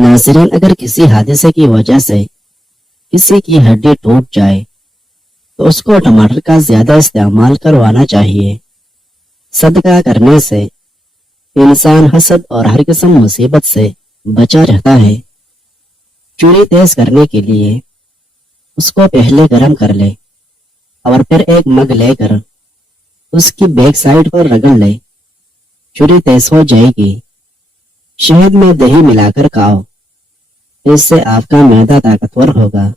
नाज़रीन, अगर किसी हादसे की वजह से किसी की हड्डी टूट जाए तो उसको टमाटर का ज्यादा इस्तेमाल करवाना चाहिए। सदका करने से इंसान हसद और हर किस्म मुसीबत से बचा रहता है। चूरी तेज करने के लिए उसको पहले गर्म कर ले और फिर एक मग लेकर उसकी बैक साइड पर रगड़ ले। चूरी तेज हो जाएगी। शहद में दही मिलाकर खाओ, इससे आपका मैदा ताकतवर होगा।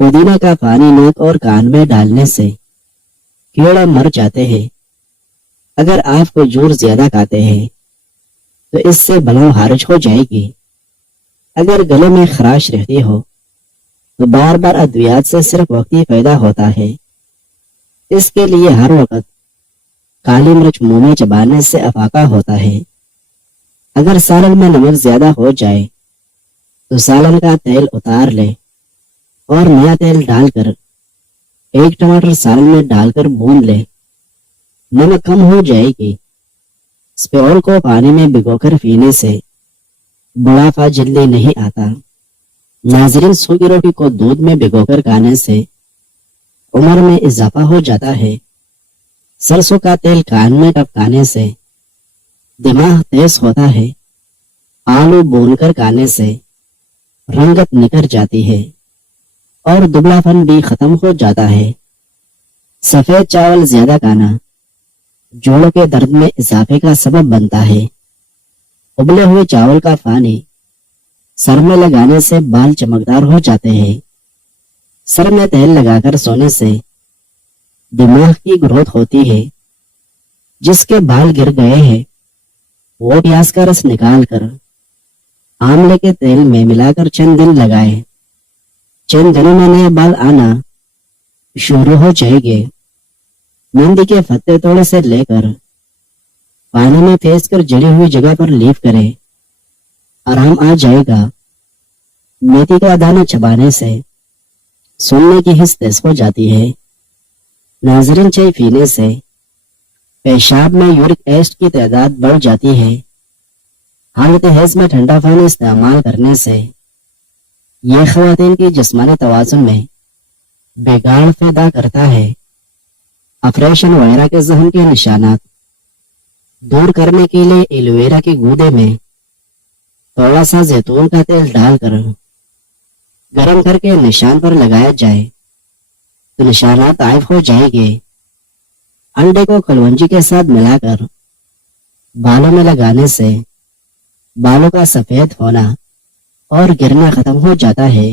पुदीना का पानी नाक और कान में डालने से कीड़ा मर जाते हैं। अगर आप खजूर ज्यादा खाते हैं तो इससे बलगम खारिज हो जाएगी। अगर गले में खराश रहती हो तो बार बार अद्वियात से सिर्फ वक्ती पैदा होता है। इसके लिए हर वक्त काली मिर्च मुंह में चबाने से अफाका होता है। अगर सालन में नमक ज्यादा हो जाए तो सालन का तेल उतार ले और नया तेल डालकर एक टमाटर सालन में डालकर भून ले। नमक कम हो जाएगी। स्पेल को पानी में भिगोकर पीने से बुढ़ापा जल्दी नहीं आता। नाज़रीन, सूखी रोटी को दूध में भिगोकर खाने से उम्र में इजाफा हो जाता है। सरसों का तेल कान में टपकाने से दिमाग तेज होता है। आलू भूनकर खाने से रंगत निखर जाती है और दुबलापन भी खत्म हो जाता है। सफेद चावल ज्यादा खाना जोड़ों के दर्द में इजाफे का सबब बनता है। उबले हुए चावल का पानी सर में लगाने से बाल चमकदार हो जाते हैं। सर में तेल लगाकर सोने से दिमाग की ग्रोथ होती है। जिसके बाल गिर गए हैं वो प्याज का रस निकालकर आंवले के तेल में मिलाकर चंद दिन लगाए। चंद दिनों में नए बाल आना शुरू हो जाएंगे। मेहंदी के पत्ते थोड़े से लेकर पानी में फेंस कर जली हुई जगह पर लीफ करें, आराम आ जाएगा। मेथी का दाना चबाने से सुनने की हिस्स तेज हो जाती है। नाज़रीन, चाय पीने से पेशाब में यूरिक एसिड की तादाद बढ़ जाती है। हालत हैज में ठंडा पानी इस्तेमाल करने से यह ख्वातीन की जिस्मानी तवाज़ुन में बिगाड़ पैदा करता है। ऑपरेशन वगैरह के जख्म के निशानात दूर करने के लिए एलोवेरा के गूदे में थोड़ा सा जैतून का तेल डालकर गर्म करके निशान पर लगाया जाए तो निशानात गायब हो जाएंगे। अंडे को कलवंजी के साथ मिलाकर बालों में लगाने से बालों का सफेद होना और गिरना खत्म हो जाता है।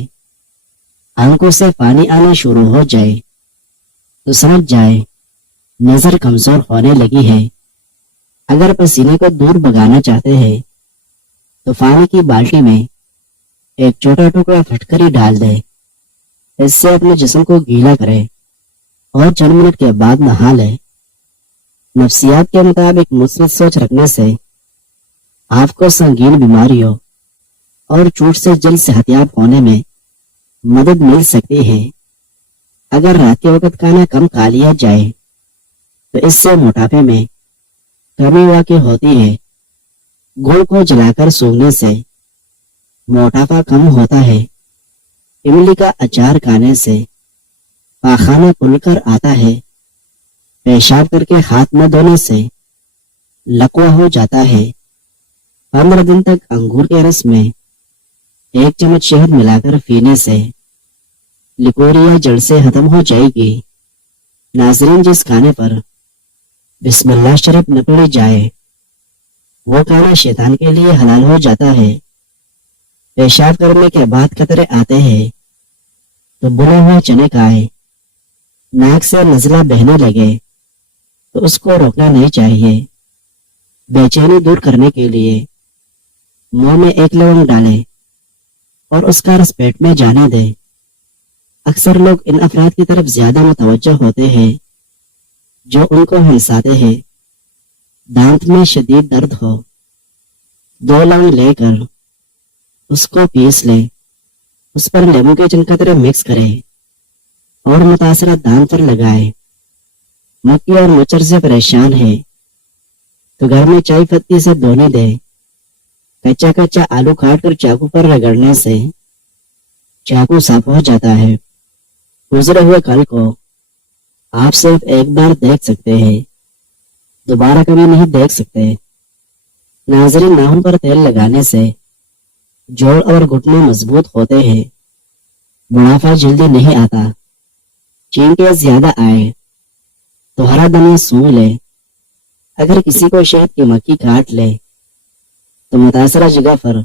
आंखों से पानी आना शुरू हो जाए तो समझ जाए नजर कमजोर होने लगी है। अगर पसीने को दूर भगाना चाहते हैं तो पानी की बाल्टी में एक छोटा टुकड़ा फटकरी डाल दे। इससे अपने जिस्म को गीला करे और चंद मिनट के बाद नहा ले। नफ्सियात के मुताबिक मुस्बत सोच रखने से आपको संगीन बीमारियों और चोट से जल्द सेहतियाब होने में मदद मिल सकती है। अगर रात के वक्त खाना कम खा लिया जाए तो इससे मोटापे में कमी वाक़ई होती है। गुड़ को जलाकर सूंघने से मोटापा कम होता है। इमली का अचार खाने से पाखाना खुलकर आता है। पेशाब करके हाथ न धोने से लकवा हो जाता है। 15 दिन तक अंगूर के रस में 1 चम्मच शहद मिलाकर पीने से लिकोरिया जड़ से खत्म हो जाएगी। नाज़रीन, जिस खाने पर बिस्मिल्लाह शरीफ न पड़ी जाए वो खाना शैतान के लिए हलाल हो जाता है। पेशाब करने के बाद कतरे आते हैं तो बुने हुए चने खाए। नाक से नज़ला बहने लगे तो उसको रोकना नहीं चाहिए। बेचैनी दूर करने के लिए मुंह में 1 लवंग डालें और उसका रस पेट में जाने दें। अक्सर लोग इन अफराद की तरफ ज्यादा मुतवज्जो होते हैं जो उनको हिंसाते हैं। दांत में शदीद दर्द हो 2 लौंग लेकर उसको पीस ले, उस पर लेमू के चंद कतरे मिक्स करें और मुतासरा दांत पर लगाए। मक्खी और मच्छर से परेशान है तो घर में चाय पत्ती से धोने दे। कच्चा कच्चा आलू काट कर चाकू पर रगड़ने से चाकू साफ हो जाता है। गुजरे हुए कल को आप सिर्फ एक बार देख सकते हैं, दोबारा कभी नहीं देख सकते। नाज़रीन, नाखून पर तेल लगाने से जोड़ और घुटने मजबूत होते हैं, बुढ़ापा जल्दी नहीं आता। चींटियां ज्यादा आए तो हरा धनिया सूंघ ले। अगर किसी को शहद की मक्खी काट ले तो मुतासरा जगह पर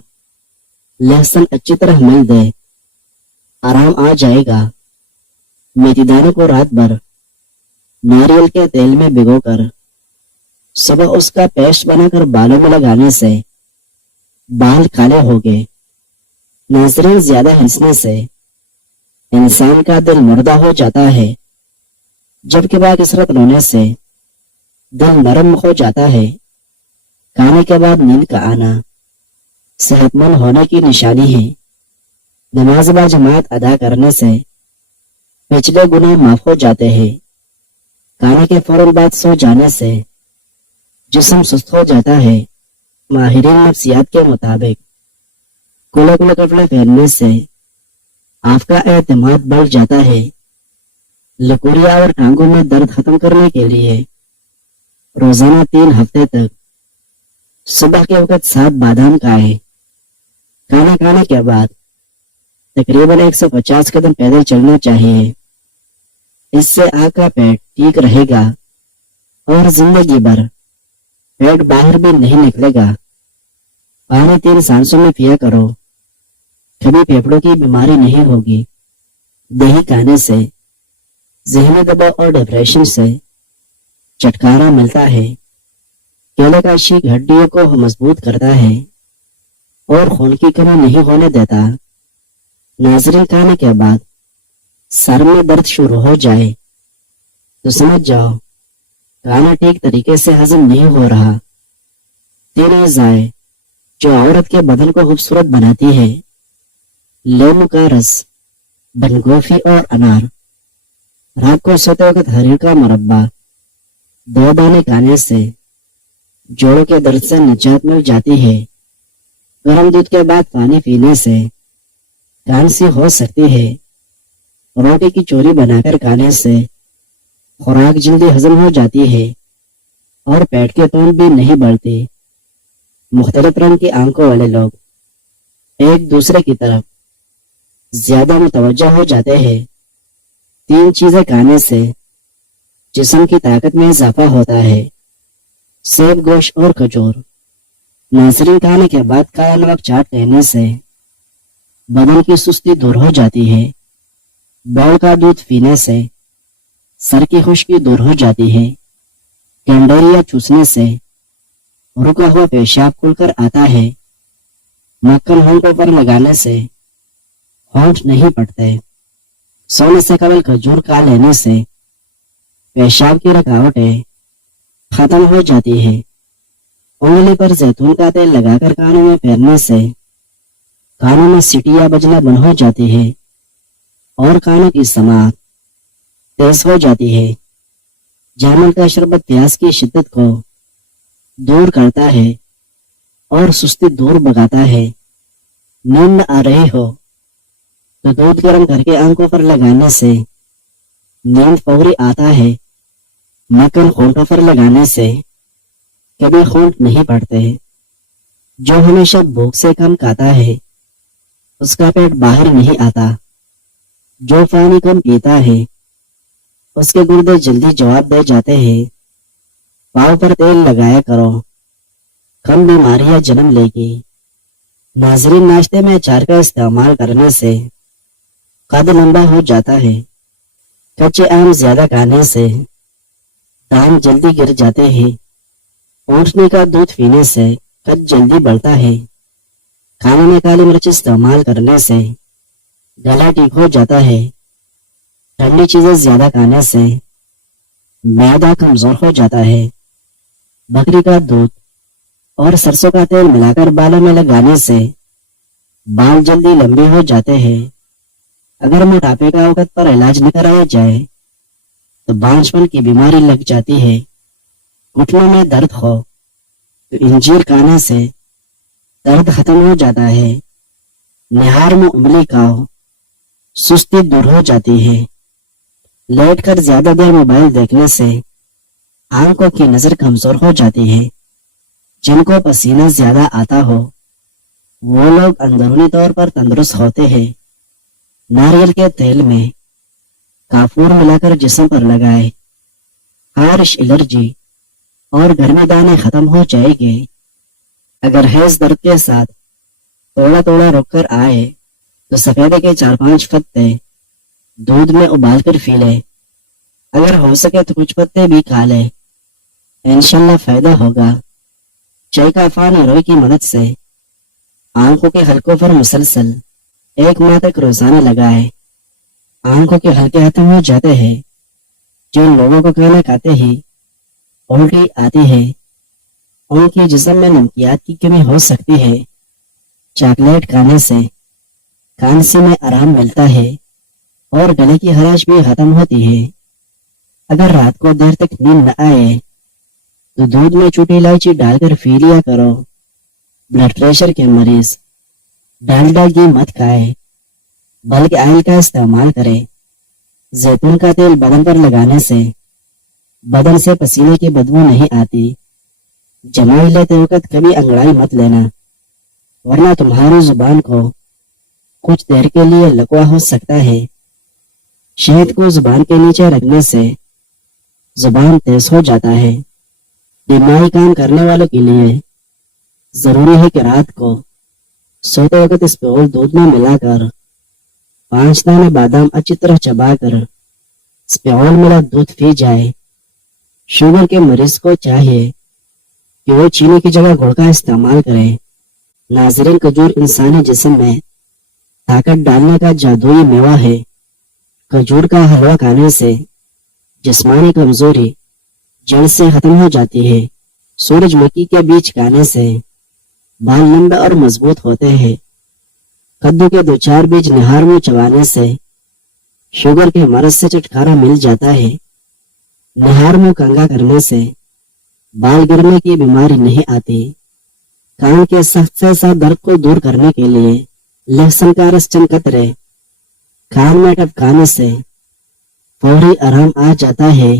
लहसुन अच्छी तरह मिल दे, आराम आ जाएगा। मेथी दानों को रात भर नारियल के तेल में भिगोकर सुबह उसका पेस्ट बनाकर बालों में लगाने से बाल काले हो गए। नाज़रीन, ज्यादा हंसने से इंसान का दिल मुर्दा हो जाता है, जबकि बाकसरत रोने से दिल नरम हो जाता है। खाने के बाद नींद का आना सेहतमंद होने की निशानी है। नमाज बा जमात अदा करने से पिछले गुनाह माफ हो जाते हैं। खाने के फौरन बाद सो जाने से जिस्म सुस्त हो जाता है। माहिरीन नफ्सियात के मुताबिक खुले खुले कपड़े पहनने से आपका एतमाद बढ़ जाता है। लकूरिया और टांगों में दर्द खत्म करने के लिए रोजाना 3 हफ्ते तक सुबह के वक्त 7 बादाम खाएं। खाना खाने के बाद तकरीबन 150 कदम पैदल चलना चाहिए। इससे आपका पेट ठीक रहेगा और जिंदगी भर पेट बाहर भी नहीं निकलेगा। पानी 3 सांसों में पिया करो, कभी फेफड़ों की बीमारी नहीं होगी। दही खाने से ज़हनी दबाव और डिप्रेशन से छुटकारा मिलता है। केले का शीक हड्डियों को मजबूत करता है और खून की कमी नहीं होने देता। नाज़रीन, खाने के बाद सर में दर्द शुरू हो जाए तो समझ जाओ खाना ठीक तरीके से हजम नहीं हो रहा। 3 अज़ाएं जो औरत के बदन को खूबसूरत बनाती है, लेमू का रस, बंदगोभी और अनार। रात को सोते वक्त हरी का मुरब्बा 2 दाने खाने से जोड़ों के दर्द से निजात मिल जाती है। गर्म दूध के बाद पानी पीने से खांसी हो सकती है। रोटी की चोरी बनाकर खाने से खुराक जल्दी हजम हो जाती है और पेट के तौल भी नहीं बढ़ती। मुख्तलिफ रंग की आंखों वाले लोग एक दूसरे की तरफ ज्यादा मुतवज्जा हो जाते हैं। 3 चीजें खाने से जिस्म की ताकत में इजाफा होता है। सेब, गोश्त और खजूर। नाज़रीन, खाने के बाद काला नमक चाट लेने से बदन की सुस्ती दूर हो जाती है। बैल का दूध पीने से सर की खुश्की दूर हो जाती है। कैंडेरिया चूसने से रुका हुआ पेशाब खुलकर आता है। मक्खन होंठों पर लगाने से होंठ नहीं पड़ते। सोने से कबल खजूर खा लेने से पेशाब की रुकावटें खत्म हो जाती है। उंगली पर जैतून का तेल लगाकर कानों में फेरने से कानों में सीटियां बजना बंद हो जाती है और कानों की समात तेज हो जाती है। जामुन का शरबत प्यास की शिद्दत को दूर करता है और सुस्ती दूर भगाता है। नींद आ रही हो तो दूध गर्म करके आंखों पर लगाने से नींद फौरी आता है। मक्खन होंठों पर लगाने से कभी होंठ नहीं पड़ते। जो हमेशा भूख से कम खाता है उसका पेट बाहर नहीं आता। जो पानी कम पीता है उसके गुर्दे जल्दी जवाब दे जाते हैं। पाँव पर तेल लगाया करो, कम बीमारियां जन्म लेगी। नाज़रीन, नाश्ते में अचार का इस्तेमाल करने से कद लंबा हो जाता है। कच्चे आम ज्यादा खाने से दांत जल्दी गिर जाते हैं। ऊँटनी का दूध पीने से कद जल्दी बढ़ता है। खाने में काली मिर्च इस्तेमाल करने से गला ठीक हो जाता है। ठंडी चीजें ज्यादा खाने से मैदा कमजोर हो जाता है। बकरी का दूध और सरसों का तेल मिलाकर बालों में लगाने से बाल जल्दी लंबे हो जाते हैं। अगर मोटापे का वक्त पर इलाज न कराया जाए तो बांझपन की बीमारी लग जाती है। घुटनों में दर्द हो तो इंजीर खाने से درد ختم ہو جاتا ہے، نہار میں انگلی کاؤ، سستی دور ہو جاتی ہے۔ لیٹ کر زیادہ دیر موبائل دیکھنے سے آنکھوں کی نظر کمزور ہو جاتی ہے۔ جن کو پسینہ زیادہ آتا ہو وہ لوگ اندرونی طور پر تندرست ہوتے ہیں۔ ناریل کے تیل میں کافور ملا کر جسم پر لگائے، خارش، الرجی اور گرمی دانے ختم ہو جائے گے۔ اگر حیض درد کے ساتھ تھوڑا تھوڑا رک کر آئے تو سفیدے کے 4-5 پتے دودھ میں ابال کر پی لے۔ اگر ہو سکے تو کچھ پتے بھی کھا لے، انشاءاللہ فائدہ ہوگا۔ چائے کا پانی روئی کی مدد سے آنکھوں کے حلقوں پر مسلسل 1 ماہ تک روزانہ لگائے، آنکھوں کے حلقے ختم ہو جاتے ہیں۔ جن لوگوں کو کھانا کھاتے ہی الٹی آتی ہے ان کی جسم میں نمکیات کی کمی ہو سکتی ہے۔ چاکلیٹ کھانے سے کھانسی میں آرام ملتا ہے اور گلے کی خراش بھی ختم ہوتی ہے۔ اگر رات کو دیر تک نیند نہ آئے تو دودھ میں چھوٹی الائچی ڈال کر پی لیا کرو۔ بلڈ پریشر کے مریض ڈالڈا گھی مت کھائے بلکہ آئل کا استعمال کرے۔ زیتون کا تیل بدن پر لگانے سے بدن سے پسینے کی بدبو نہیں آتی۔ جمائی لیتے وقت کبھی انگڑائی مت لینا ورنہ تمہاری زبان کو کچھ دیر کے لیے لکوا ہو سکتا ہے۔ شہد کو زبان کے نیچے رکھنے سے زبان تیز ہو جاتا ہے۔ دماغی کام کرنے والوں کے لیے ضروری ہے کہ رات کو سوتے وقت اسپیول دودھ میں ملا کر 5 دانے بادام اچھی طرح چبا کر اسپیول ملا دودھ پی جائے۔ شوگر کے مریض کو چاہیے کہ وہ چینی کی جگہ گڑ کا استعمال کرے۔ ناظرین، کھجور انسانی جسم میں طاقت ڈالنے کا جادوئی میوہ ہے۔ کھجور کا حلوہ کھانے سے جسمانی کمزوری جڑ سے ختم ہو جاتی ہے۔ سورج مکھی کے بیج کھانے سے بال لمبے اور مضبوط ہوتے ہیں۔ کدو کے 2-4 بیج نہار میں چبانے سے شوگر کے مرض سے چھٹکارا مل جاتا ہے۔ نہار میں کنگھا کرنے سے بال گرنے کی بیماری نہیں آتی۔ کان کے سخت سے سخت درد کو دور کرنے کے لیے لہسن کا رس چند قطرے کان میں ٹپکانے سے فوری آرام آ جاتا ہے۔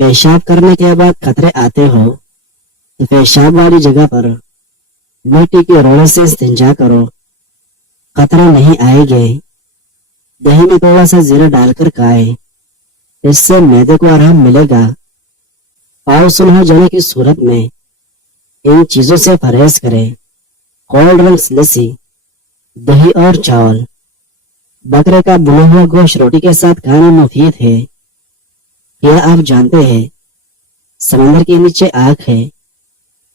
پیشاب کرنے کے بعد خطرے آتے ہو تو پیشاب والی جگہ پر مٹی کے روڑے سے استنجا کرو، خطرے نہیں آئے گے۔ دہی میں تھوڑا سا زیرہ ڈال کر کھائے، اس سے معدے کو آرام ملے گا۔ پاؤ سن ہو جانے کی صورت میں ان چیزوں سے پرہیز کریں: کولڈ ڈرنکس، لسی، دہی اور چاول۔ بکرے کا بنا ہوا گوشت روٹی کے ساتھ کھانا مفید ہے۔ کیا آپ جانتے ہیں سمندر کے نیچے آگ ہے؟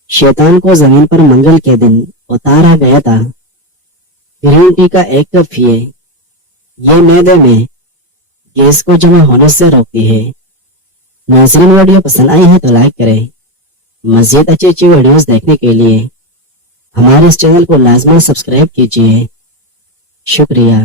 شیطان کو زمین پر منگل کے دن اتارا گیا تھا۔ گرین ٹی کا 1 کپ پیے، یہ معدے میں گیس کو جمع ہونے سے روکتی ہے۔ ناظرین، ویڈیو پسند آئی ہے تو لائک کریں۔ مزید اچھی ویڈیوز دیکھنے کے لیے ہمارے اس چینل کو لازمی سبسکرائب کیجیے۔ شکریہ۔